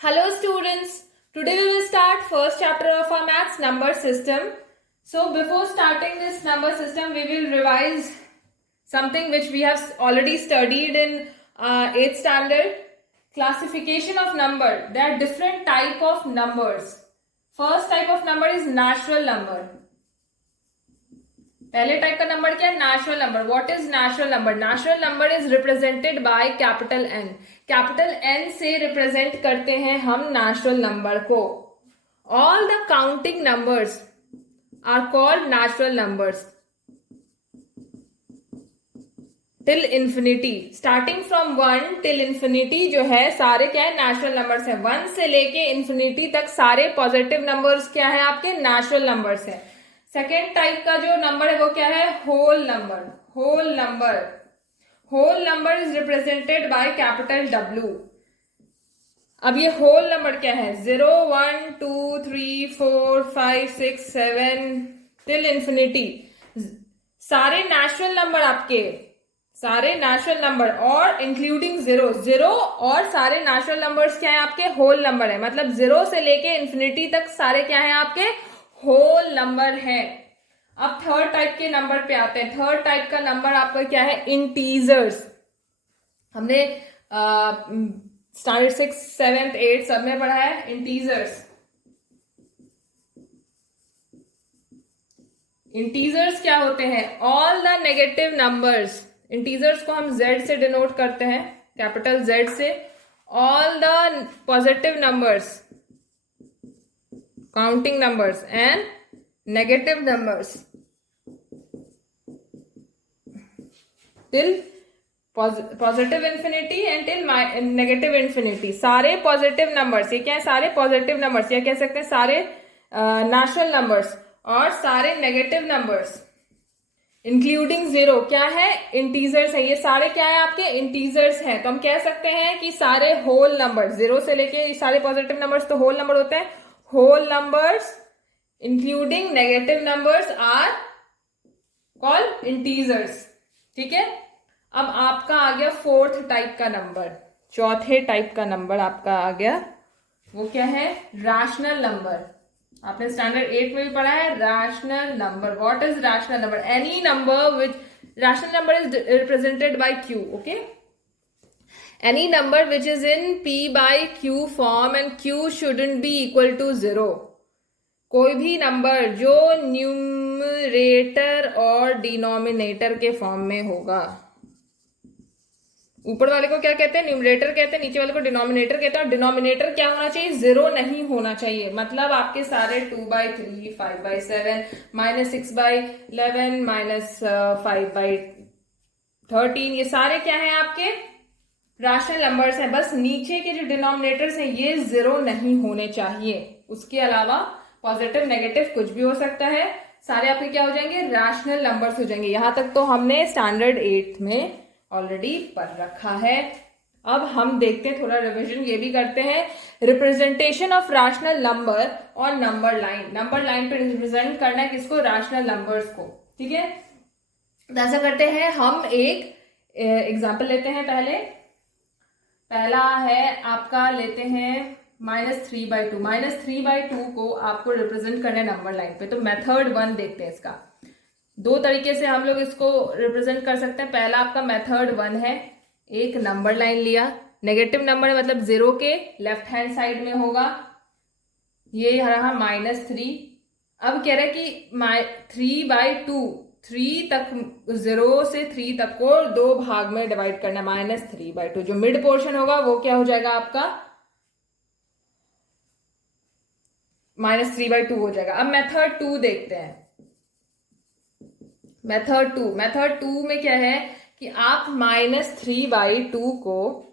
Hello students, today we will start first chapter of our maths number system. So before starting this number system, we will revise something which we have already studied in 8th standard. Classification of number. There are different type of numbers. First type of number is natural number. पहले type का number क्या है? Natural number. What is natural number? Natural number is represented by capital N. Capital N से represent करते हैं हम natural number को. All the counting numbers are called natural numbers till infinity. Starting from 1 till infinity जो है सारे क्या है? नेचुरल नंबर्स है. 1 से लेके इंफिनिटी तक सारे पॉजिटिव नंबर्स क्या है? आपके नेचुरल नंबर्स है. सेकेंड टाइप का जो नंबर है वो क्या है? Whole number. Whole number. Whole number is represented by capital W. अब ये होल नंबर क्या है? 0 1 2 3 4 5 6 7 टिल इंफिनिटी. सारे नेचुरल नंबर आपके, सारे नेचुरल नंबर और इंक्लूडिंग जीरो. जीरो और सारे नेचुरल नंबर्स क्या है? आपके होल नंबर है. मतलब 0 से लेके इंफिनिटी तक सारे क्या है? आपके होल नंबर है. अब थर्ड टाइप के नंबर पे आते हैं. थर्ड टाइप का नंबर आपका क्या है? इंटीजर्स. हमने स्टैंडर्ड 6 7 8 सब में पढ़ा है इंटीजर्स. इंटीजर्स क्या होते हैं? All the negative numbers. Integers को हम Z से डिनोट करते हैं, कैपिटल Z से. All the positive numbers, counting numbers, and negative numbers till positive infinity and till negative infinity. सारे पॉजिटिव नंबर्स, ये क्या है? सारे पॉजिटिव नंबर्स, या कह सकते हैं सारे नेचुरल नंबर्स. और सारे नेगेटिव नंबर्स इंक्लूडिंग जीरो क्या है? इंटीजर्स है. ये सारे क्या है? आपके इंटीजर्स हैं. तो हम कह सकते हैं कि सारे होल नंबर, 0 से लेके सारे पॉजिटिव नंबर्स तो होल नंबर होते हैं. whole numbers including negative numbers are called integers. ठीक है. अब आपका आ गया फोर्थ टाइप का नंबर. चौथे टाइप का नंबर आपका आ गया, वो क्या है? Rational number. आपने स्टैंडर्ड 8 में भी पढ़ा है rational number. What is rational number? Any number which rational number is represented bye Q. Okay. Any number which is in P by Q form and Q shouldn't be equal to 0. कोई भी number जो numerator और denominator के form में होगा. ऊपर वाले को क्या कहते हैं? न्यूमरेटर कहते हैं. नीचे वाले को डिनोमिनेटर कहते हैं. और डिनोमिनेटर क्या होना चाहिए? 0 नहीं होना चाहिए. मतलब आपके सारे 2/3 5/7 -6/11 -5/13 ये सारे क्या है? आपके रैशनल नंबर्स हैं. बस नीचे के जो डिनोमिनेटर्स हैं ये 0 नहीं होने चाहिए. उसके अलावा पॉजिटिव नेगेटिव कुछ भी हो सकता है. सारे आपके क्या हो जाएंगे? रैशनल नंबर्स हो जाएंगे. यहां तक तो हमने स्टैंडर्ड 8 में ऑलरेडी पढ़ रखा है. अब हम देखते हैं, थोड़ा रिवीजन ये भी करते हैं. रिप्रेजेंटेशन ऑफ रैशनल नंबर और नंबर लाइन. नंबर लाइन पे रिप्रेजेंट करना है किसको? रैशनल नंबर्स को. ठीक है. तो ऐसा करते हैं, हम एक एग्जाम्पल लेते हैं. पहला है आपका, लेते हैं -3/2. -3/2 को आपको रिप्रेजेंट करना है नंबर लाइन पे. तो मेथड 1 देखते हैं. इसका दो तरीके से हम लोग इसको रिप्रेजेंट कर सकते हैं. पहला आपका मेथड 1 है, एक नंबर लाइन लिया, नेगेटिव नंबर है मतलब 0 के लेफ्ट हैंड साइड में होगा. ये रहा -3. अब कह रहा है कि 3/2 3 तक, 0 से 3 तक को दो भाग में डिवाइड करना है. -3/2 जो मिड पोर्शन होगा वो क्या हो जाएगा? आपका -3/2 हो जाएगा. अब मेथड 2 देखते हैं. मेथड 2 में क्या है कि आप -3/2 को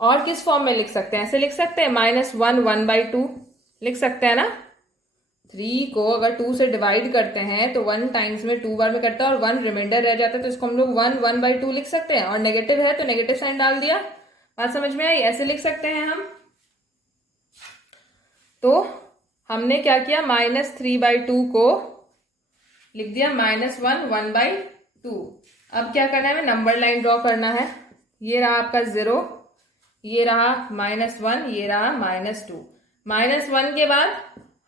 और किस फॉर्म में लिख सकते हैं? ऐसे लिख सकते हैं, -1 1/2 लिख सकते हैं ना. 3 को अगर 2 से डिवाइड करते हैं तो 1 टाइम्स में 2 बार में करता है और 1 रिमाइंडर रह जाता है. तो इसको हम लोग 1 1/2 लिख सकते हैं. और नेगेटिव है तो नेगेटिव साइन डाल दिया. बात समझ में आई? ऐसे लिख सकते हैं हम. तो हमने क्या किया? -3/2 को लिख दिया -1 1/2. अब क्या करना है? हमें नंबर लाइन ड्रॉ करना है. ये रहा आपका 0, ये रहा -1, ये रहा -2। -1 के बाद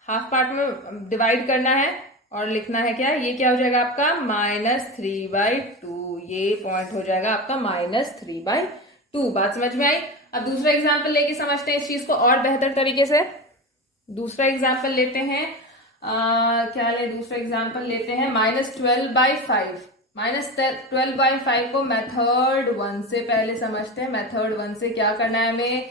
हाफ पार्ट में डिवाइड करना है और लिखना है क्या, ये क्या हो जाएगा आपका -3/2। ये पॉइंट हो जाएगा आपका -3/2। बात समझ में आई। अब दूसरा एग्जाम्पल लेके समझते हैं इस चीज को और बेहतर तरीके से। दूसरा एग्जाम्पल लेते हैं, क्या ले, दूसरा एग्जाम्पल लेते हैं -12/5। -12/5 को मेथड 1 से पहले समझते हैं। मेथड 1 से क्या करना है हमें,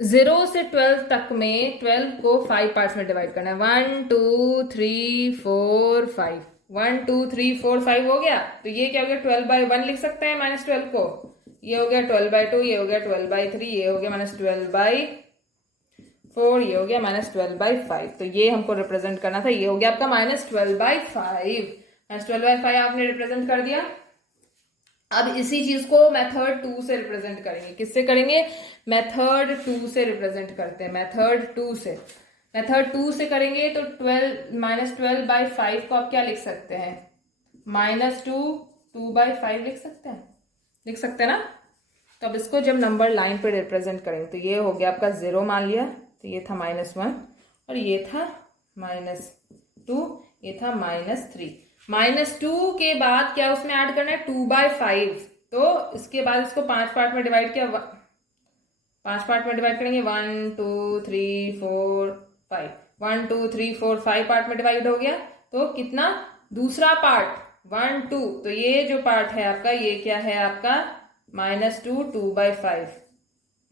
0 से 12 तक में 12 को 5 पार्ट्स में डिवाइड करना है। 1 2 3 4 5। 1 2 3 4 5 हो गया। तो ये क्या हो गया, 12/1 लिख सकते हैं -12 को। ये हो गया 12/2, ये हो गया 12/3, ये हो गया -12/4, ये हो गया -12/5। तो ये हमको रिप्रेजेंट करना था, ये हो गया आपका -12/5। -12/5 आपने रिप्रेजेंट कर दिया। अब इसी चीज को मेथड 2 से रिप्रेजेंट करेंगे। किससे करेंगे, मेथड 2 से रिप्रेजेंट करते हैं। मेथड 2 से करेंगे तो -12/5 को आप क्या लिख सकते हैं, -2/5 लिख सकते हैं ना। तो अब इसको जब नंबर लाइन पे रिप्रेजेंट करेंगे तो ये हो गया आपका 0 मान लिया, तो ये था -1 और ये था -2, ये था -3। -2 के बाद क्या उसमें ऐड करना है, 2/5। तो इसके बाद इसको 5 पार्ट में डिवाइड किया, 5 पार्ट में डिवाइड करेंगे, 1 2 3 4 5। 1 2 3 4 5 पार्ट में डिवाइड हो गया। तो कितना, दूसरा पार्ट 1 2, तो ये जो पार्ट है आपका, ये क्या है आपका -2 2/5।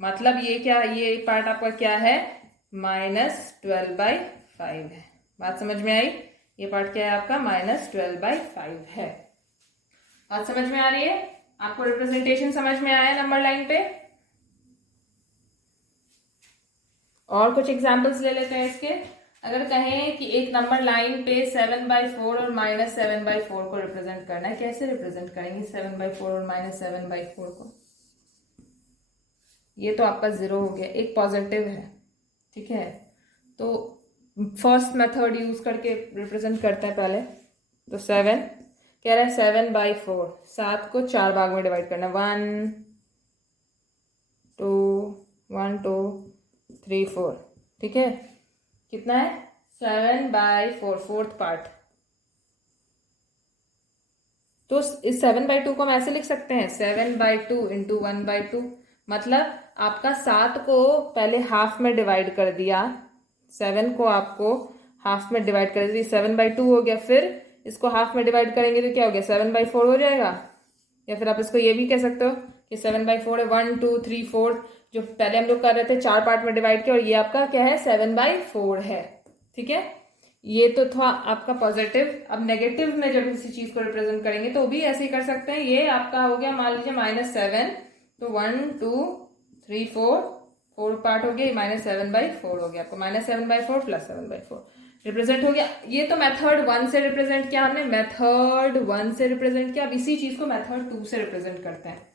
मतलब ये क्या, ये पार्ट आपका क्या है, -12/5 है। बात समझ में आई। ये पार्ट क्या है आपका, -12/5 है। बात समझ में आ रही है आपको, रिप्रेजेंटेशन समझ में आया नंबर लाइन पे। और कुछ एग्जांपल्स ले लेते हैं इसके। अगर कहें कि एक नंबर लाइन पे 7/4 और -7/4 को रिप्रेजेंट करना है, कैसे रिप्रेजेंट करेंगे 7/4 और -7/4 को। ये तो आपका 0 हो गया, एक पॉजिटिव है, ठीक है। तो फर्स्ट मेथड यूज करके रिप्रेजेंट करते हैं पहले। तो 7 कह रहा है 7/4, 7 को 4 भाग में डिवाइड करना है, 1 2 3 4, ठीक है। कितना है, 7/4, फोर्थ पार्ट। तो इस 7/2 को हम ऐसे लिख सकते हैं, 7/2 इंटू 1/2। मतलब आपका 7 को पहले हाफ में डिवाइड कर दिया, 7 को आपको हाफ में डिवाइड कर दिया, 7/2 हो गया। फिर इसको हाफ में डिवाइड करेंगे तो क्या हो गया, 7/4 हो जाएगा। या फिर आप इसको ये भी कह सकते हो कि 7/4 है, 1 2 3 4, जो पहले हम लोग कर रहे थे 4 पार्ट में डिवाइड किया, और ये आपका क्या है 7/4 है, ठीक है। ये तो था आपका पॉजिटिव। अब नेगेटिव में जब किसी चीज को रिप्रेजेंट करेंगे तो भी ऐसे ही कर सकते हैं। ये आपका हो गया मान लीजिए -7, तो 1 2 3 4 पार्ट हो गया, -7/4 हो गया। आपको -7/4 + 7/4 रिप्रेजेंट हो गया। ये तो मेथड 1 से रिप्रेजेंट किया हमने, मेथड 1 से रिप्रेजेंट किया। अब इसी चीज को मेथड 2 से रिप्रेजेंट करते हैं।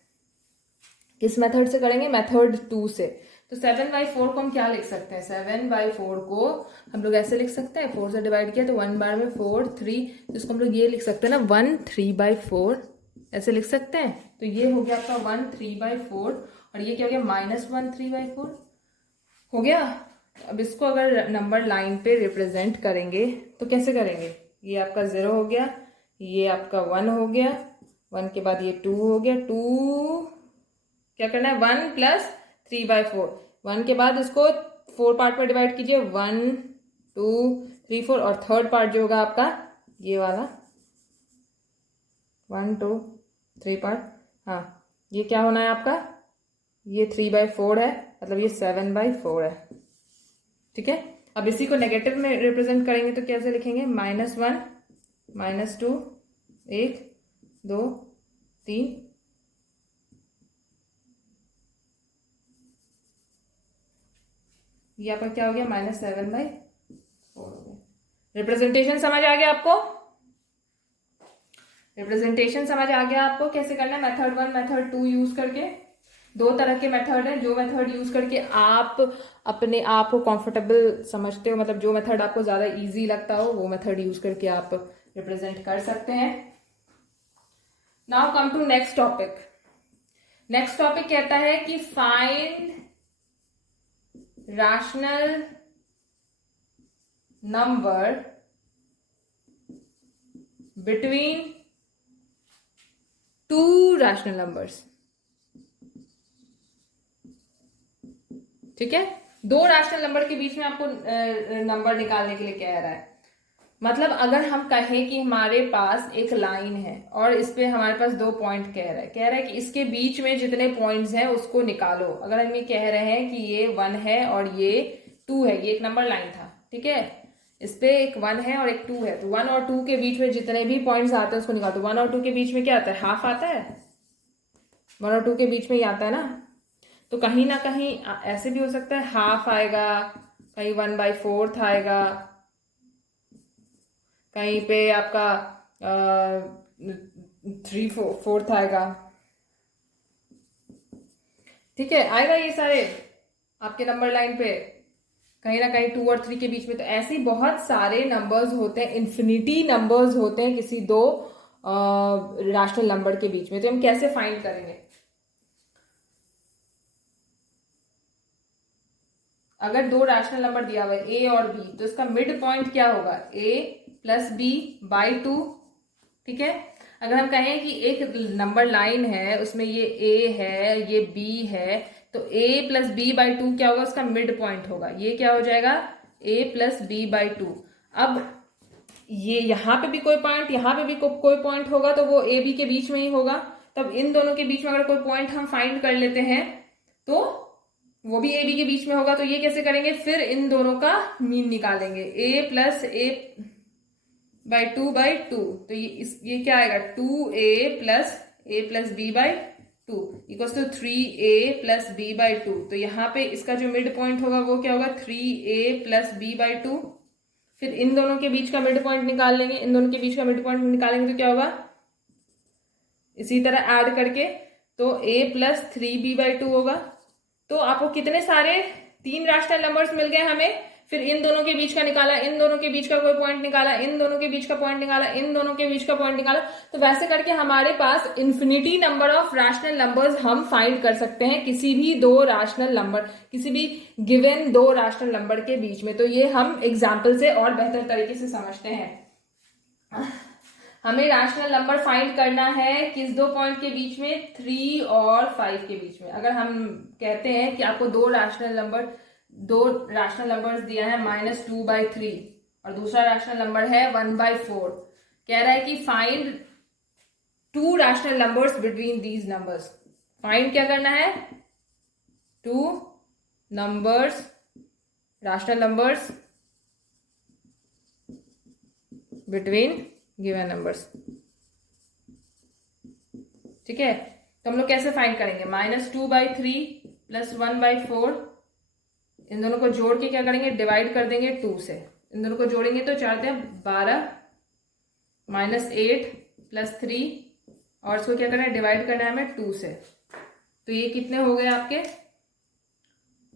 किस मेथड से करेंगे, मेथड 2 से। तो 7/4 को हम क्या लिख सकते हैं, 7/4 को हम लोग ऐसे लिख सकते हैं, 4 से डिवाइड किया तो 1 बार में 4 3, तो इसको हम लोग ये लिख सकते हैं ना 1 3/4, ऐसे लिख सकते हैं। तो ये हो गया आपका 1 3/4 और ये क्या हो गया -1 3/4 हो गया। अब इसको अगर नंबर लाइन पे रिप्रेजेंट करेंगे तो कैसे करेंगे, ये आपका 0 हो गया, ये आपका 1 हो गया, 1 के बाद ये 2 हो गया, 2 क्या करना है 1 + 3/4, 1 के बाद इसको 4 पार्ट में डिवाइड कीजिए, 1 2 3 4, और थर्ड पार्ट जो होगा आपका ये वाला 1 2 3 पार्ट, हाँ ये क्या होना है आपका, ये 3/4 है, मतलब ये 7/4 है, ठीक है। अब इसी को नेगेटिव में रिप्रेजेंट करेंगे तो कैसे लिखेंगे, -1 -2 1 2 3, ये आपका क्या हो गया -7/4 हो गया। रिप्रेजेंटेशन समझ आ गया आपको, रिप्रेजेंटेशन समझ आ गया आपको कैसे करना है मेथड 1 मेथड 2 यूज करके। दो तरह के मेथड हैं, जो मेथड यूज करके आप अपने आप को कंफर्टेबल समझते हो, मतलब जो मेथड आपको ज्यादा इजी लगता हो वो मेथड यूज करके आप रिप्रेजेंट कर सकते हैं। Now come to next topic. Next topic कहता है कि find rational number between two rational numbers. ठीक है, दो रैशनल नंबर के बीच में आपको नंबर निकालने के लिए कह रहा है। मतलब अगर हम कहें कि हमारे पास एक लाइन है और इस पे हमारे पास 2 पॉइंट कह रहा है कि इसके बीच में जितने पॉइंट्स हैं उसको निकालो। अगर हम ये कह रहे हैं कि ये 1 है और ये 2 है, ये एक नंबर लाइन था, ठीक है, इस पे एक 1 है और एक 2 है, तो 1 और 2 के बीच में जितने भी पॉइंट्स आते हैं उसको निकालो। 1 और 2 के बीच में क्या आता है, हाफ आता है, 1 और 2 के बीच में ही आता है ना। तो कहीं ना कहीं ऐसे भी हो सकता है, हाफ आएगा, कहीं 1/4 आएगा, कहीं पे आपका 3/4 आएगा। ठीक है, आएगा ये सारे आपके नंबर लाइन पे, कहीं ना कहीं 2 और 3 के बीच में। तो ऐसे बहुत सारे नंबर्स होते हैं, इन्फिनिटी नंबर्स होते हैं किसी दो रैशनल नंबर के बीच में। तो हम कैसे फाइंड करेंगे? अगर दो रैशनल नंबर दिया हुआ है ए और बी, तो इसका मिड पॉइंट क्या होगा, a + b/2। ठीक है, अगर हम कहें कि एक नंबर लाइन है, उसमें ये a है, ये b है, तो a + b/2 क्या होगा, उसका मिड पॉइंट होगा। ये क्या हो जाएगा, a + b/2। अब ये यहाँ पे भी कोई पॉइंट, यहाँ पे भी कोई पॉइंट होगा, तो वो a b के बीच में ही होगा। तब इन दोनों के बीच में अगर कोई पॉइंट हम फाइंड कर लेते हैं तो वो भी ए बी के बीच में होगा। तो ये कैसे करेंगे, फिर इन दोनों का मीन निकालेंगे, a + a/2/2। तो ये क्या आएगा, 2a + b/2 = 3a + b/2। तो यहाँ पे इसका जो मिड पॉइंट होगा वो क्या होगा, 3a + b/2। फिर इन दोनों के बीच का मिड पॉइंट निकाल लेंगे, इन दोनों के बीच का मिड पॉइंट निकालेंगे तो क्या होगा, इसी तरह ऐड करके तो a + 3b/2 होगा। तो आपको कितने सारे 3 रैशनल नंबर्स मिल गए हमें। फिर इन दोनों के बीच का निकाला, इन दोनों के बीच का कोई पॉइंट निकाला, इन दोनों के बीच का पॉइंट निकाला, इन दोनों के बीच का पॉइंट निकाला। तो वैसे करके हमारे पास infinity number of rational numbers हम फाइंड कर सकते हैं किसी भी दो रैशनल नंबर, किसी भी गिवन दो रैशनल नंबर के बीच में। तो ये हम एग्जाम्पल से और बेहतर तरीके से समझते हैं। हमें रैशनल नंबर फाइंड करना है किस दो पॉइंट के बीच में, 3 और 5 के बीच में। अगर हम कहते हैं कि आपको दो रैशनल नंबर्स दिया है, -2/3 और दूसरा रैशनल नंबर है 1/4, कह रहा है कि find 2 rational numbers between these numbers. Find क्या करना है, 2 rational numbers between given numbers. ठीक है, तो हम लोग कैसे फाइंड करेंगे, -2/3 + 1/4, इन दोनों को जोड़ के क्या करेंगे, डिवाइड कर देंगे 2 से। इन दोनों को जोड़ेंगे तो 4 × 12, -8 + 3, और इसको क्या करना है, डिवाइड करना है हमें 2 से। तो ये कितने हो गए आपके,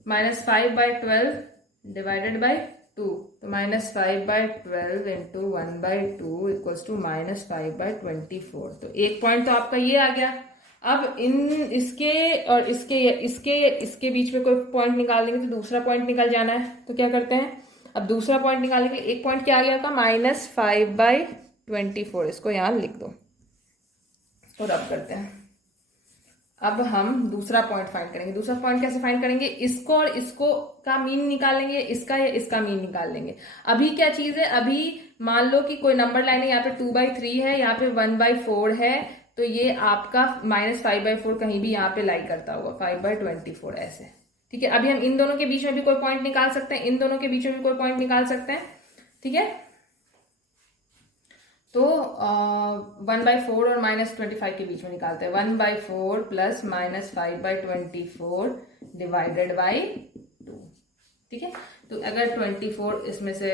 -5/12 डिवाइडेड बाई 2। तो -5/12 × 1/2 = -5/24। तो एक पॉइंट तो आपका ये आ गया। अब इसके और इसके बीच में कोई पॉइंट निकाल देंगे तो दूसरा पॉइंट निकल जाना है। तो क्या करते हैं, अब दूसरा पॉइंट निकालने के लिए एक पॉइंट क्या आ गया आपका, -5/24। इसको यहाँ लिख दो, इसको रब करते हैं। अब हम दूसरा पॉइंट फाइंड करेंगे। दूसरा पॉइंट कैसे फाइंड करेंगे, इसको और इसको का मीन निकालेंगे, इसका या इसका मीन निकाल लेंगे। अभी क्या चीज है, अभी मान लो कि कोई नंबर लाइन है, यहाँ पे 2/3 है, यहाँ पे 1/4 है, तो ये आपका -5/4 कहीं भी यहाँ पे लाई करता होगा, 5/24 ऐसे। ठीक है, अभी हम इन दोनों के बीच में भी कोई पॉइंट निकाल सकते हैं, इन दोनों के बीच में भी कोई पॉइंट निकाल सकते हैं। ठीक है, तो 1/4 और -25 के बीच में निकालते हैं। 1/4 + -5/24 डिवाइडेड बाई 2। ठीक है, तो अगर 24 इसमें से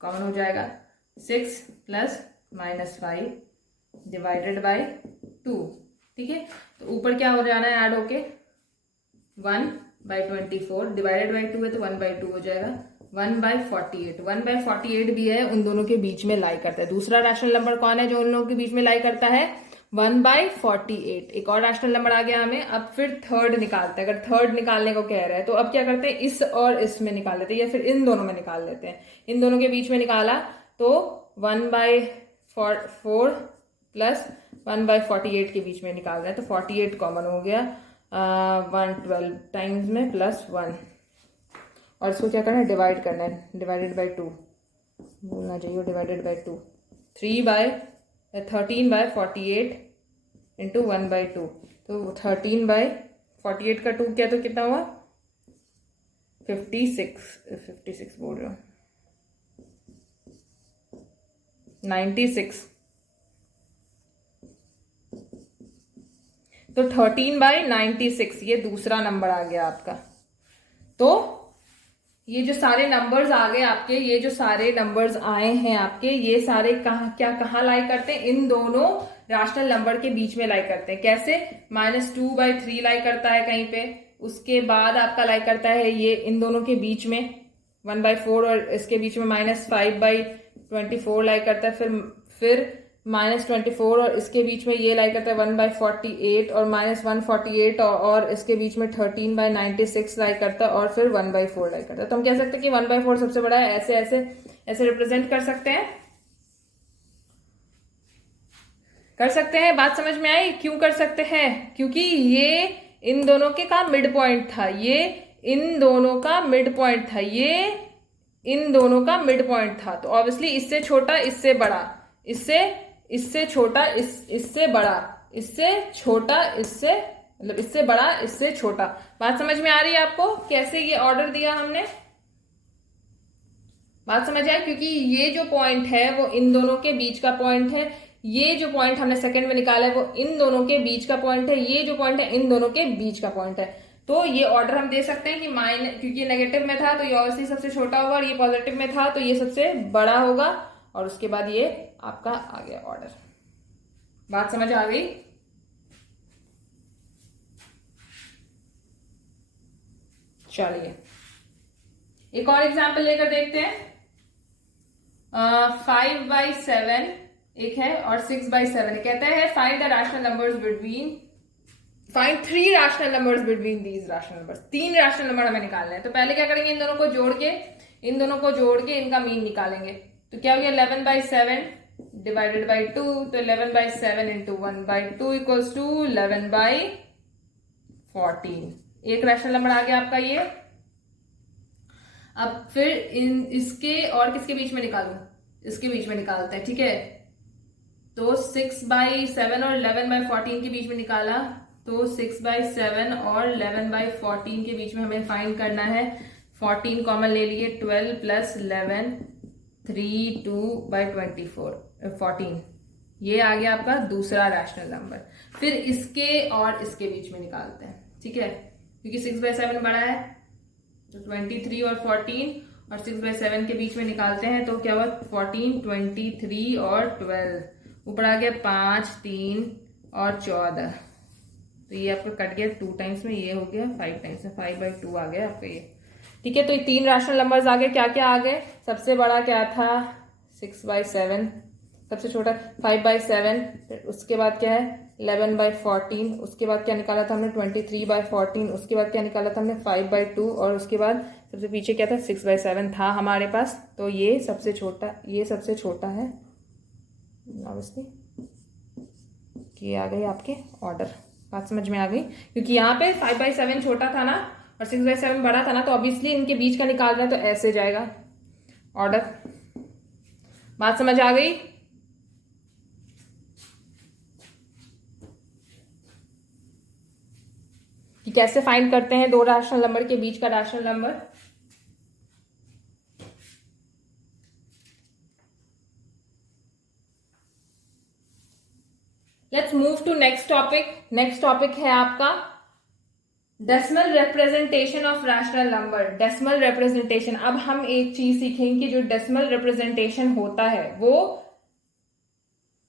कॉमन हो जाएगा, 6 + -5 डिवाइडेड बाई 2। ठीक है, तो ऊपर क्या हो जाना है, ऐड होके 1/24 डिवाइडेड बाई 2 है तो 1/2 हो जाएगा। 1/48, 1/48 भी है, उन दोनों के बीच में लाई करता है। दूसरा रैशनल नंबर कौन है जो उन लोगों के बीच में लाई करता है, 1/48। एक और रैशनल नंबर आ गया हमें। अब फिर थर्ड निकालते हैं। अगर थर्ड निकालने को कह रहा है तो अब क्या करते हैं, इस और इसमें निकाल लेते हैं, या फिर इन दोनों में निकाल लेते हैं। इन दोनों के बीच में निकाला तो 1/4 प्लस 1/48 के बीच में निकाल रहे हैं, तो 48 कॉमन हो गया 112 टाइम्स में प्लस 1, और इसको क्या करना है, डिवाइड करना है, डिवाइडेड बाई 2 बोलना चाहिए, डिवाइडेड बाई 2, 13/48 इंटू 1/2, तो 13/48 का 2 क्या, तो कितना हुआ 56 बोल रहे हो 96, तो 13/96 ये दूसरा नंबर आ गया आपका। तो ये जो सारे नंबर्स आ गए आपके, ये जो सारे नंबर्स आए हैं आपके, ये सारे कहाँ लाई करते हैं, इन दोनों रैशनल नंबर के बीच में लाई करते हैं। कैसे, -2/3 लाई करता है कहीं पे, उसके बाद आपका लाई करता है ये इन दोनों के बीच में 1/4, और इसके बीच में -5/24 लाई करता है, फिर -24 और इसके बीच में ये लाई करता है 1/48, और -148 और इसके बीच में 13/96 लाई करता है, और फिर 1/4 लाई करता है। तो हम कह सकते हैं कि 1/4 सबसे बड़ा है। ऐसे ऐसे ऐसे रिप्रेजेंट कर सकते हैं, बात समझ में आई? क्यों कर सकते हैं, क्योंकि ये इन दोनों के का मिड पॉइंट था, ये इन दोनों का मिड पॉइंट था, ये इन दोनों का मिड पॉइंट था। तो ऑब्वियसली इससे छोटा इससे बड़ा, इससे छोटा इससे बड़ा, इससे छोटा इससे, मतलब इससे बड़ा इससे छोटा। बात समझ में आ रही है आपको, कैसे ये ऑर्डर दिया हमने? बात समझ आए? क्योंकि ये जो पॉइंट है वो इन दोनों के बीच का पॉइंट है, ये जो पॉइंट हमने सेकंड में निकाला है वो इन दोनों के बीच का पॉइंट है, ये जो पॉइंट है इन दोनों के बीच का पॉइंट है। तो ये ऑर्डर हम दे सकते हैं कि क्योंकि नेगेटिव में था तो ये ऑब्वियसली सबसे छोटा होगा, और ये पॉजिटिव में था तो ये सबसे बड़ा होगा, और उसके बाद ये आपका आ गया ऑर्डर। बात समझ आ गई? चलिए एक और एग्जाम्पल लेकर देखते हैं। 5/7 एक है और 6/7 कहता है find the rational numbers between, find 3 rational numbers between these rational numbers. 3 rational number हमें निकालना है। तो पहले क्या करेंगे, इन दोनों को जोड़ के इनका मीन निकालेंगे। तो क्या हो गया 11/7 डिवाइडेड बाई 2, तो 11/7 इंटू 1/2 इक्वल्स टू 11/14। एक रैशनल नंबर आ गया आपका ये। अब फिर इसके और किसके बीच में निकालूं, इसके बीच में निकालते हैं, ठीक है। तो 6/7 और 11/14 के बीच में निकाला, तो 6/7 और 11/14 के बीच में हमें फाइंड करना है। 14 कॉमन ले लिए, 12 प्लस 11 3 2/24 14, ये आ गया आपका दूसरा रैशनल नंबर। फिर इसके और इसके बीच में निकालते हैं, ठीक है, क्योंकि 6/7 बड़ा है, तो 23 और 14 और 6/7 के बीच में निकालते हैं, तो क्या हुआ 14 23 और 12, ऊपर आ गया 5 3 और 14, तो ये आपका कट गया 2 टाइम्स में, ये हो गया 5 टाइम्स में, 5/2 आ गया आपका ये, ठीक है। तो ये 3 रैशनल नंबर्स आ गए। क्या क्या आ गए, सबसे बड़ा क्या था 6/7, सबसे छोटा 5/7, फिर उसके बाद क्या है 11/14, उसके बाद क्या निकाला था हमने 23/14, उसके बाद क्या निकाला था हमने 5/2, और उसके बाद सबसे पीछे क्या था 6/7 था हमारे पास। तो ये सबसे छोटा है ऑब्वियसली, ये आ गई आपके ऑर्डर। बात समझ में आ गई? क्योंकि यहाँ पे 5/7 छोटा था ना और 6/7 बड़ा था ना, तो ऑब्वियसली इनके बीच का निकाल रहे हैं, तो ऐसे जाएगा ऑर्डर। बात समझ आ गई? कि कैसे फाइंड करते हैं 2 रैशनल नंबर के बीच का rational number. Let's move to next topic. Next topic है आपका decimal representation of rational number. Decimal representation, अब हम एक चीज सीखेंगे कि जो डेसिमल रिप्रेजेंटेशन होता है वो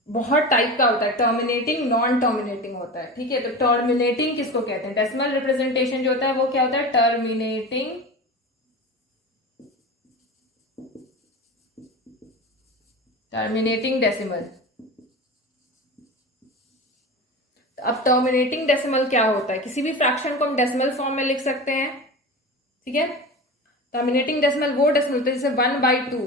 बहुत टाइप का होता है, टर्मिनेटिंग नॉन टर्मिनेटिंग होता है, ठीक है। तो टर्मिनेटिंग किसको कहते हैं, डेसिमल रिप्रेजेंटेशन जो होता है वो क्या होता है टर्मिनेटिंग डेसिमल। अब टर्मिनेटिंग डेसिमल क्या होता है? किसी भी फ्रैक्शन को हम डेसिमल फॉर्म में लिख सकते हैं, ठीक है। टर्मिनेटिंग डेसिमल वो डेसिमल होता है जैसे 1/2।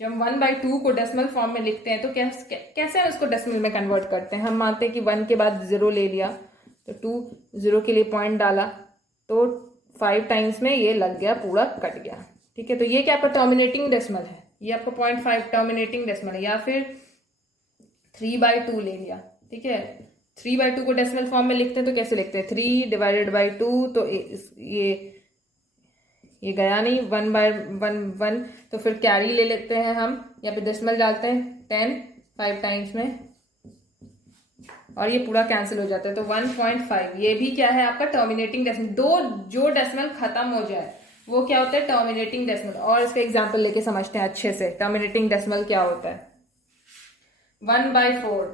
जब हम 1/2 को डेसिमल फॉर्म में लिखते हैं तो कैसे हम इसको डेसिमल में कन्वर्ट करते हैं? हम मानते हैं कि 1 के बाद 0 ले लिया, तो 2 0 के लिए पॉइंट डाला, तो 5 टाइम्स में ये लग गया, पूरा कट गया, ठीक है। तो ये क्या आपका टर्मिनेटिंग डेसिमल है, ये आपका 0.5 टर्मिनेटिंग डेसिमल है। या फिर 3/2 ले लिया, ठीक है। 3/2 को डेसिमल फॉर्म में लिखते हैं तो कैसे लिखते हैं? 3/2, तो ये गया नहीं, 1/1, तो फिर कैरी ले लेते हैं हम, या फिर डेसिमल डालते हैं 10 5 टाइम्स में, और ये पूरा कैंसिल हो जाता है, तो 1.5। ये भी क्या है आपका टर्मिनेटिंग डेसिमल। जो डेसिमल खत्म हो जाए वो क्या होता है? Terminating decimal. और इसका एग्जांपल लेके समझते हैं अच्छे से, टर्मिनेटिंग डेसिमल क्या होता है। 1/4,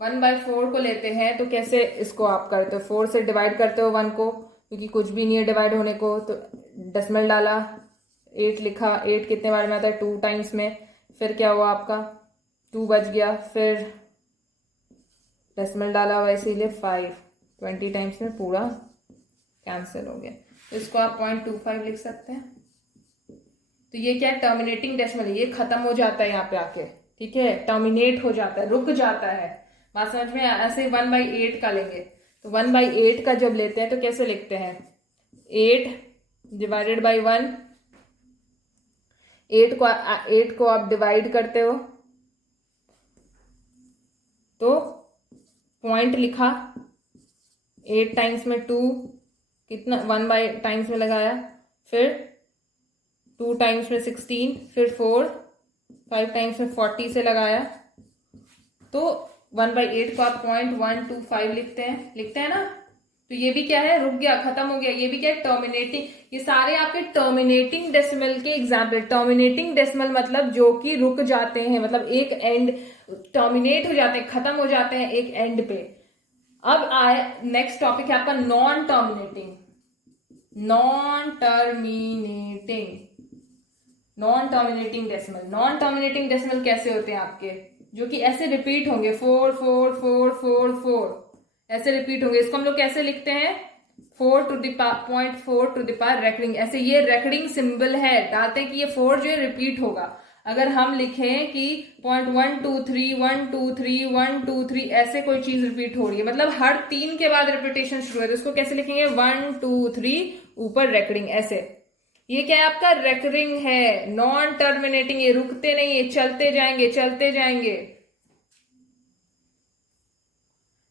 1/4 को लेते हैं तो कैसे इसको आप करते हो? 4 से डिवाइड करते हो 1 को, क्योंकि कुछ भी नहीं है डिवाइड होने को, तो डेसिमल डाला, 8 लिखा, 8 कितने बार में आता है? 2 टाइम्स में। फिर क्या हुआ आपका? 2 बच गया, फिर डेसिमल डाला वैसे ही 5, 20 टाइम्स में पूरा कैंसिल हो गया, तो इसको आप 0.25 लिख सकते हैं। तो ये क्या है? टर्मिनेटिंग डेसिमल है, ये खत्म हो जाता है यहाँ पे आके, ठीक है, टर्मिनेट हो जाता है, रुक जाता है। बात समझ में? ऐसे 1/8 का लेंगे, तो 1/8 का जब लेते हैं तो कैसे लिखते हैं? 8/1, 8 को आप डिवाइड करते हो तो पॉइंट लिखा, 8 टाइम्स में 2, कितना 1 टाइम्स में लगाया, फिर 2 टाइम्स में 16, फिर 4, 5 टाइम्स में 40 से लगाया, तो 1/8 को आप 0.125 लिखते हैं ना। तो ये भी क्या है? रुक गया, खत्म हो गया। ये भी क्या है? टर्मिनेटिंग। ये सारे आपके टर्मिनेटिंग डेसिमल के एग्जाम्पल। टर्मिनेटिंग डेसिमल मतलब जो कि रुक जाते हैं, मतलब एक एंड टर्मिनेट हो जाते हैं, खत्म हो जाते हैं एक एंड पे। अब आए नेक्स्ट टॉपिक है आपका non terminating. Non terminating decimal. Non terminating decimal कैसे होते हैं आपके? जो कि ऐसे रिपीट होंगे, 4 4 4 4 4 ऐसे रिपीट होंगे। इसको हम लोग कैसे लिखते हैं? 4 to the power 0.4 to the power recurring. ऐसे ये रेकरिंग सिंबल है, डालते हैं कि ये 4 जो है रिपीट होगा। अगर हम लिखें कि 0.123 123 123 ऐसे कोई चीज रिपीट हो रही है, मतलब हर 3 के बाद रिपीटेशन शुरू है, तो इसको कैसे लिखेंगे? 1 2 3 ऊपर रेकरिंग, ऐसे। ये क्या है आपका? रेकरिंग है, नॉन टर्मिनेटिंग। ये रुकते नहीं है, चलते जाएंगे चलते जाएंगे।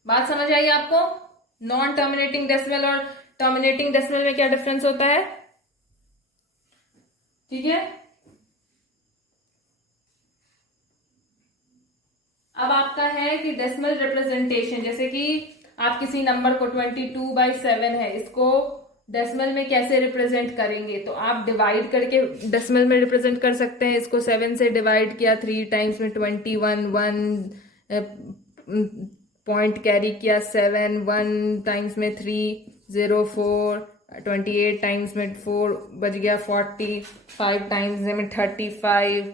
बात समझ आई आपको? नॉन टर्मिनेटिंग डेसिमल और टर्मिनेटिंग डेसिमल में क्या डिफरेंस होता है, ठीक है। अब आपका है कि डेसिमल रिप्रेजेंटेशन, जैसे कि आप किसी नंबर को 22/7 है, इसको डेसिमल में कैसे रिप्रेजेंट करेंगे? तो आप डिवाइड करके डेसिमल में रिप्रेजेंट कर सकते हैं। इसको 7 से डिवाइड किया, 3 टाइम्स में 21, 1 पॉइंट कैरी किया, 7 1 टाइम्स में 3 0 4, 28 टाइम्स में 4 बच गया 40, 5 टाइम्स में 35,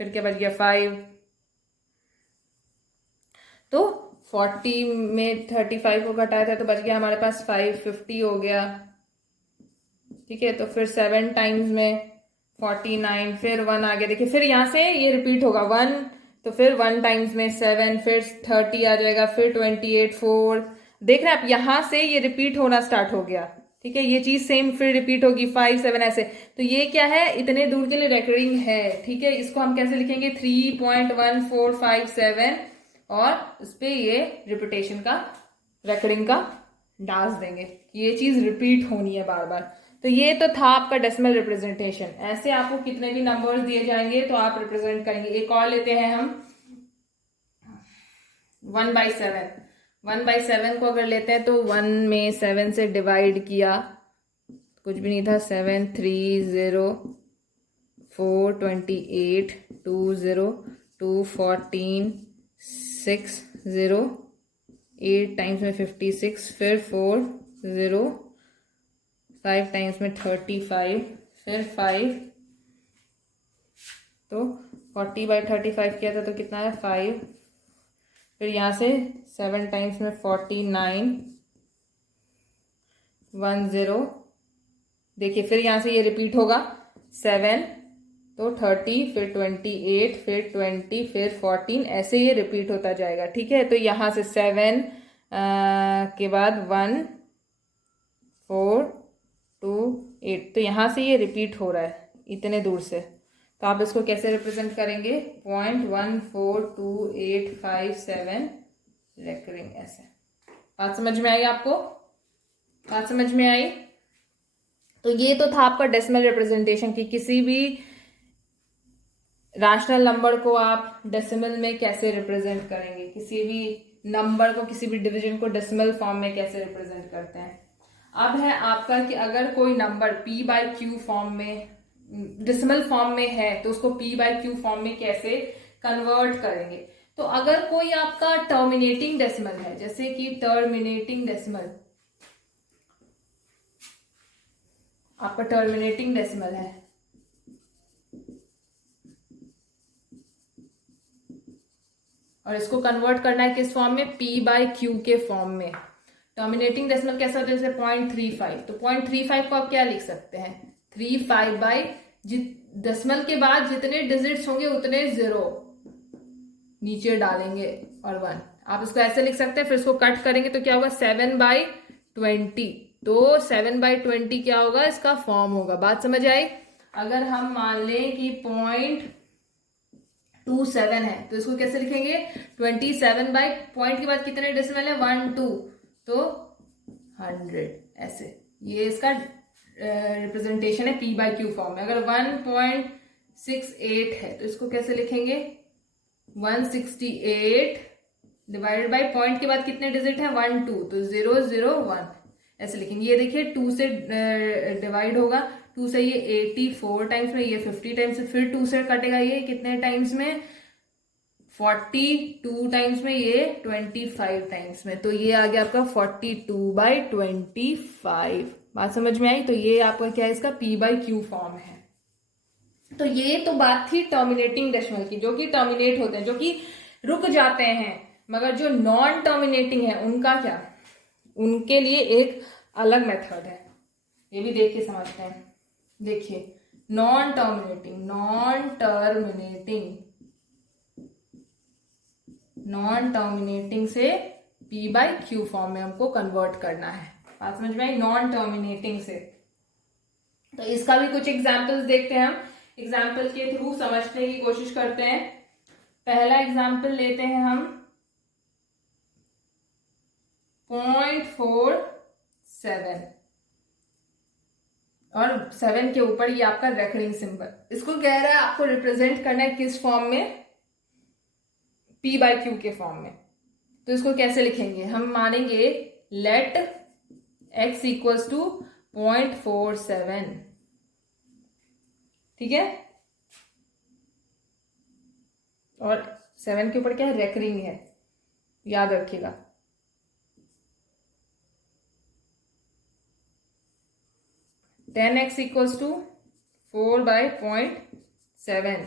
फिर क्या बच गया 5, तो 40 में 35 को घटाया था तो बच गया हमारे पास 550 हो गया, ठीक है। तो फिर 7 टाइम्स में 49, फिर 1 आ गया। देखिए फिर यहाँ से ये रिपीट होगा 1, तो फिर 1 टाइम्स में 7, फिर 30 आ जाएगा, फिर 28 4। देख रहे हैं आप, यहां से ये रिपीट होना स्टार्ट हो गया, ठीक है। ये चीज सेम फिर रिपीट होगी 5 7 ऐसे। तो ये क्या है? इतने दूर के लिए रेकरिंग है, ठीक है। इसको हम कैसे लिखेंगे? 3.1457 और उस पर ये रिपीटेशन का रेकरिंग का डांस देंगे, ये चीज रिपीट होनी है बार बार। तो ये तो था आपका डेसिमल रिप्रेजेंटेशन। ऐसे आपको कितने भी नंबर्स दिए जाएंगे तो आप रिप्रेजेंट करेंगे। एक और लेते हैं हम 1/7। 1/7 को अगर लेते हैं तो 1 में 7 से डिवाइड किया, कुछ भी नहीं था, 7 3 0 4 28 2 0 2 14 6 0, 8 टाइम्स में 56, फिर 4 0, 5 टाइम्स में 35, फिर 5, तो 40/35 किया था तो कितना है 5, फिर यहाँ से 7 टाइम्स में 49 10। देखिए फिर यहाँ से ये रिपीट होगा 7 तो 30, फिर 28, फिर 20, फिर 14, ऐसे ये रिपीट होता जाएगा। ठीक है, तो यहाँ से 7 के बाद 1 4 2 8, तो यहाँ से ये रिपीट हो रहा है इतने दूर से। तो आप इसको कैसे रिप्रेजेंट करेंगे? 0.14285 रेकरिंग, ऐसे। बात समझ में आई आपको? बात समझ में आई? तो ये तो था आपका डेसिमल रिप्रेजेंटेशन की किसी भी रैशनल नंबर को आप डेसिमल में कैसे रिप्रेजेंट करेंगे, किसी भी नंबर को, किसी भी डिवीजन को डेसिमल फॉर्म में कैसे रिप्रेजेंट करते हैं। अब है आपका कि अगर कोई नंबर p/q फॉर्म में, डेसिमल फॉर्म में है, तो उसको p/q फॉर्म में कैसे कन्वर्ट करेंगे। तो अगर कोई आपका टर्मिनेटिंग डेसिमल है, जैसे कि टर्मिनेटिंग डेसिमल, आपका टर्मिनेटिंग डेसिमल है, और इसको कन्वर्ट करना है किस फॉर्म में? p/q के फॉर्म में। टर्मिनेटिंग डेसिमल कैसा होता है? जैसे 0.35, तो 0.35 को आप क्या लिख सकते हैं? 35 बाई डेसिमल के बाद जितने डिजिट्स होंगे उतने 0 नीचे डालेंगे और 1। आप इसको ऐसे लिख सकते हैं। फिर इसको कट करेंगे तो क्या होगा? 7/20। तो 7/20 क्या होगा? इसका फॉर्म होगा। बात समझ आई? अगर हम मान लें कि 0.27 है, तो इसको कैसे लिखेंगे? 27 बाई पॉइंट के बाद कितने डेसिमल है? 1 2, तो 100, ऐसे। ये इसका रिप्रेजेंटेशन है p/q फॉर्म में। अगर 1.68 है तो इसको कैसे लिखेंगे? 168 डिवाइडेड बाई पॉइंट के बाद कितने डिजिट है? 1 2, तो 0 0 1, ऐसे लिखेंगे। ये देखिए 2 से डिवाइड होगा, 2 से ये 84 टाइम्स में, ये 50 टाइम्स में, फिर 2 से कटेगा ये कितने टाइम्स में? 42 टाइम्स में, ये 25 टाइम्स में। तो ये आ गया आपका 42/25। बात समझ में आई? तो ये आपका क्या है? इसका p/q फॉर्म है। तो ये तो बात थी टर्मिनेटिंग डेसिमल की, जो कि टर्मिनेट होते हैं, जो कि रुक जाते हैं। मगर जो नॉन टर्मिनेटिंग है उनका क्या? उनके लिए एक अलग मेथड है, ये भी देख के समझते हैं। देखिए, नॉन टर्मिनेटिंग से p/q फॉर्म में हमको कन्वर्ट करना है। बात समझ में आई? नॉन टर्मिनेटिंग से। तो इसका भी कुछ एग्जाम्पल्स देखते हैं हम। एग्जाम्पल के थ्रू समझने की कोशिश करते हैं। पहला एग्जाम्पल लेते हैं हम 0.47, और 7 के ऊपर ये आपका रेकरिंग सिंबल। इसको कह रहा है आपको रिप्रेजेंट करना है किस फॉर्म में? p/q के फॉर्म में। तो इसको कैसे लिखेंगे? हम मानेंगे लेट x इक्वल्स टू 0.47, ठीक है। और 7 के ऊपर क्या है? रेकरिंग है, याद रखिएगा। Ten x equals to 4/0.7।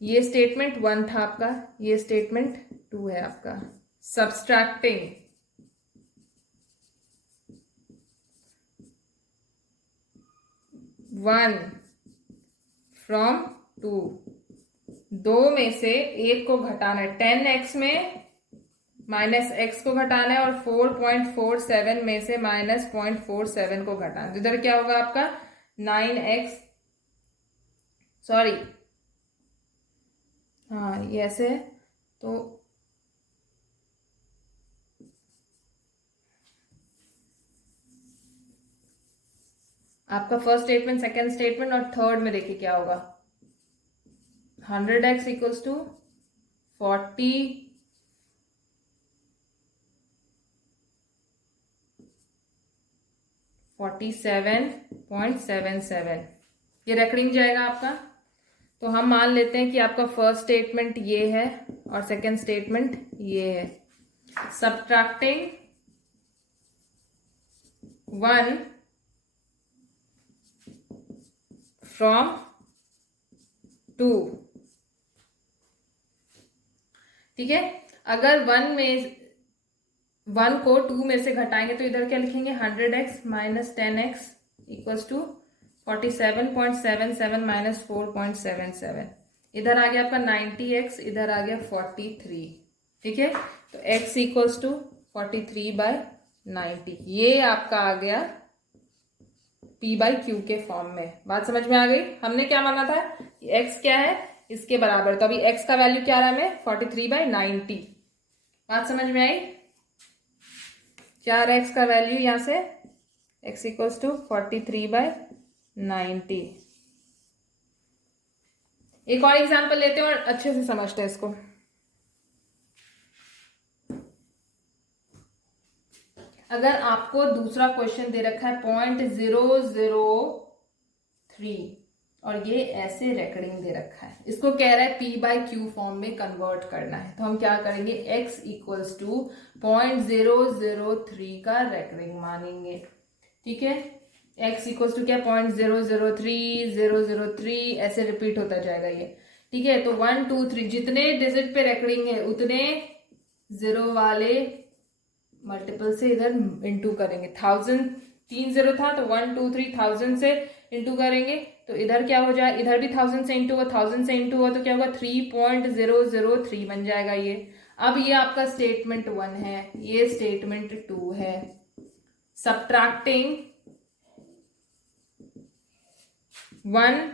ये स्टेटमेंट 1 था आपका, ये स्टेटमेंट 2 है आपका। सब्सट्रैक्टिंग 1 फ्रॉम 2, 2 में से 1 को घटाना है। 10x में माइनस x को घटाना है, और 4.47 में से माइनस 0.47 को घटाना है। इधर क्या होगा आपका? 9x, सॉरी, हाँ ये ऐसे है। तो आपका फर्स्ट स्टेटमेंट, सेकेंड स्टेटमेंट और थर्ड में देखिए क्या होगा। 100x इक्वल्स टू 47.77, ये रेकरिंग जाएगा आपका। तो हम मान लेते हैं कि आपका फर्स्ट स्टेटमेंट ये है और सेकेंड स्टेटमेंट ये है। सब्ट्रैक्टिंग 1 फ्रॉम 2, ठीक है। अगर 1 को 2 में से घटाएंगे तो इधर क्या लिखेंगे 100x minus 10x equals to 47.77 minus 4.77। इधर आ गया आपका 90x, इधर आ गया 43। ठीक है, तो x इक्वल्स टू 43/90। ये आपका आ गया p/q के फॉर्म में। बात समझ में आ गई? हमने क्या माना था कि x क्या है, इसके बराबर। तो अभी x का वैल्यू क्या रहा हमें 43/90। बात समझ में आई? क्या आ रहा है x का वैल्यू यहां से, x इक्वल्स टू 43/90। एक और एग्जाम्पल लेते हैं और अच्छे से समझते हैं इसको। अगर आपको दूसरा क्वेश्चन दे रखा है 0.003 और ये ऐसे रेकरिंग दे रखा है, इसको कह रहा है p/q फॉर्म में कन्वर्ट करना है, तो हम क्या करेंगे x इक्वल्स टू 0.003 का रेकरिंग मानेंगे। ठीक है, x इक्वल्स टू क्या 0.003 ऐसे रिपीट होता जाएगा ये। ठीक है, तो 1 2 3 जितने डिजिट पे रेकरिंग है उतने जीरो वाले मल्टीपल से इधर इंटू करेंगे। 1000 3 0 था तो 1 2 3 1000 से इंटू करेंगे, तो इधर क्या हो जाए, इधर भी 1000 से इंटू हुआ, 1000 से इंटू हुआ तो क्या होगा 3.003 बन जाएगा ये। अब ये आपका स्टेटमेंट 1 है, ये स्टेटमेंट 2 है। सबट्रैक्टिंग 1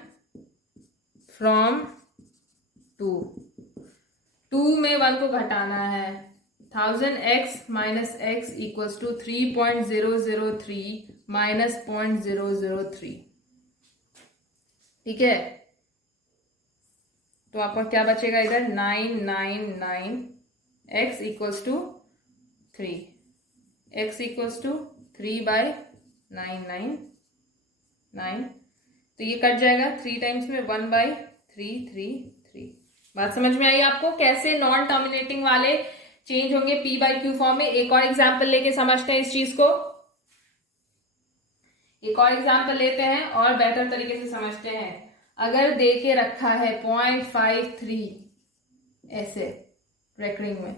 फ्रॉम 2 में 1 को घटाना है। 1000x minus x equals to 3.003 minus 0.003। ठीक है, तो आपका क्या बचेगा इधर 999 x equals to 3, x equals to 3/999। तो ये कट जाएगा 3 टाइम्स में 1/333। बात समझ में आई आपको कैसे नॉन टर्मिनेटिंग वाले चेंज होंगे p/q फॉर्म में? एक और एग्जाम्पल लेके समझते हैं इस चीज को। एक और एग्जाम्पल लेते हैं और बेहतर तरीके से समझते हैं। अगर दे के रखा है 0.53 ऐसे रेकरिंग में,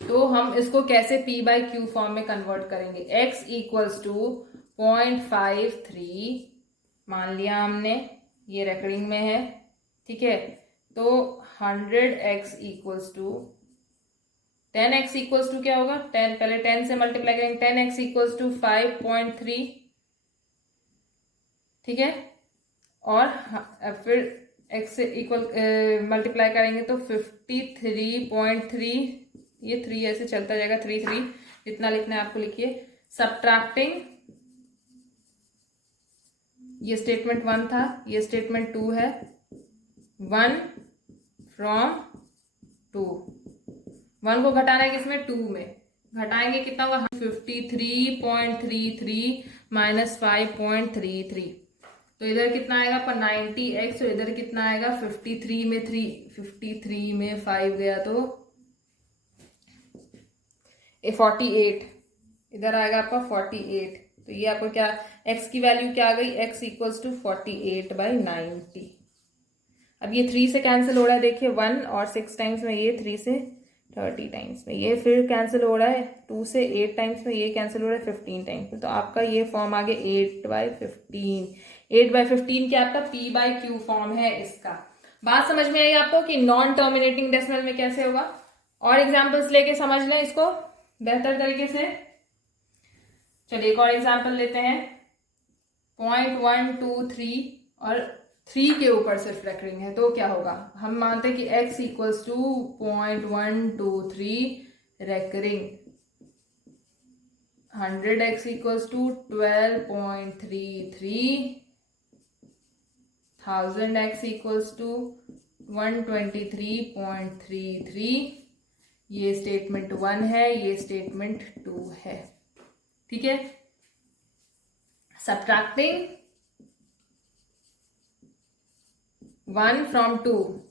तो हम इसको कैसे p/q फॉर्म में कन्वर्ट करेंगे। x इक्वल्स टू 0.53 मान लिया हमने, ये रेकरिंग में है। ठीक है, तो 100x equals to 10x equals to क्या होगा 10, पहले 10 से मल्टीप्लाई करेंगे, 10x इक्वल्स टू 5.3। ठीक है, और फिर x से इक्वल मल्टीप्लाई करेंगे तो 53.3, ये 3 ऐसे चलता जाएगा, 3 जितना लिखना है आपको लिखिए। सबट्रैक्टिंग, ये स्टेटमेंट 1 था, ये स्टेटमेंट 2 है। 1 फ्रॉम 2, 1 को घटाना है किसमें 2 में, घटाएंगे कितना होगा 53.33 माइनस 5.33। तो इधर कितना आएगा पर 90x, और इधर कितना आएगा 53 में 5 गया तो 48, इधर आएगा आपका 48। तो ये आपको क्या x की वैल्यू क्या आ गई, x इक्वल्स टू 48/90। अब ये 3 से कैंसिल हो रहा है, देखिए 1 और 6 टाइम्स में ये, 3 से 30 टाइम्स में ये, फिर कैंसिल हो रहा है 2 से 8 टाइम्स में ये, कैंसिल हो रहा है 15 टाइम्स में। तो आपका ये फॉर्म आ गया 8/15। 8/15 क्या आपका p/q फॉर्म है इसका। बात समझ में आई आपको कि नॉन टर्मिनेटिंग डेसिमल में कैसे होगा? और एग्जाम्पल्स लेके समझ लें इसको बेहतर तरीके से। चलिए एक और एग्जाम्पल लेते हैं। 0.123 और 3 के ऊपर सिर्फ रेकरिंग है, तो क्या होगा, हम मानते हैं कि x equals to 0.123 recurring, 100x equals to 12.33, 1000x equals to 123.33। ये स्टेटमेंट 1 है, ये स्टेटमेंट 2 है। ठीक है, सबट्रैक्टिंग 1 फ्रॉम 2,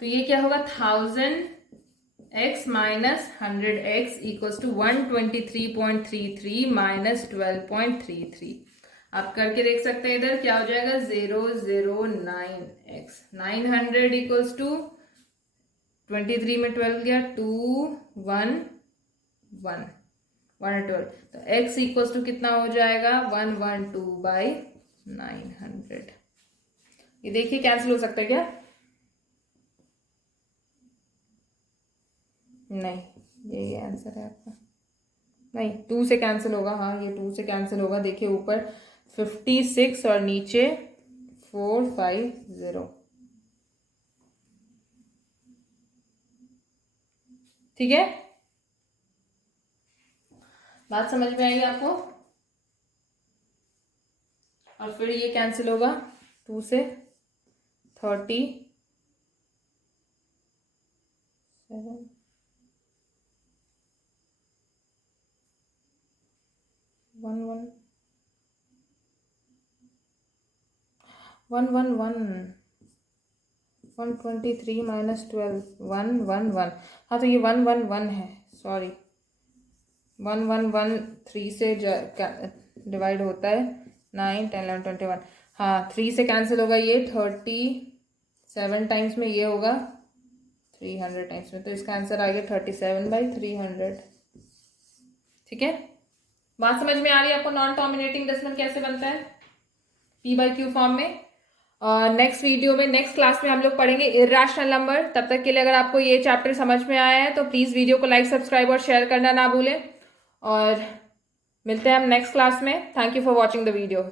तो ये क्या होगा 1000x minus 100x equals to 123.33 minus 12.33। आप करके देख सकते हैं इधर क्या हो जाएगा 009x 900 इक्वल्स टू 23 में 12 गया 211 तो x इक्वल्स टू कितना हो जाएगा 112/900। ये देखिए कैंसिल हो सकता है क्या? नहीं, यही आंसर है आपका। नहीं, 2 से कैंसिल होगा। हाँ, ये 2 से कैंसिल होगा। देखिए ऊपर 56 और नीचे 450। ठीक है, बात समझ में आई आपको? और फिर ये कैंसिल होगा 2 से 37 123 माइनस 12 111। हाँ, तो ये 111 है, सॉरी 113 से डिवाइड होता है 9 10 11 21। हाँ, 3 से कैंसिल होगा ये 37 टाइम्स में, ये होगा 300 टाइम्स में, तो इसका आंसर आ गया 37/300। ठीक है, बात समझ में आ रही है आपको? नॉन टर्मिनेटिंग डेसिमल कैसे बनता है p/q फॉर्म में। नेक्स्ट वीडियो में, नेक्स्ट क्लास में हम लोग पढ़ेंगे इर्रेशनल नंबर। तब तक के लिए अगर आपको ये चैप्टर समझ में आया है तो प्लीज वीडियो को लाइक, सब्सक्राइब और शेयर करना ना भूलें। और मिलते हैं हम नेक्स्ट क्लास में। Thank you for watching the video.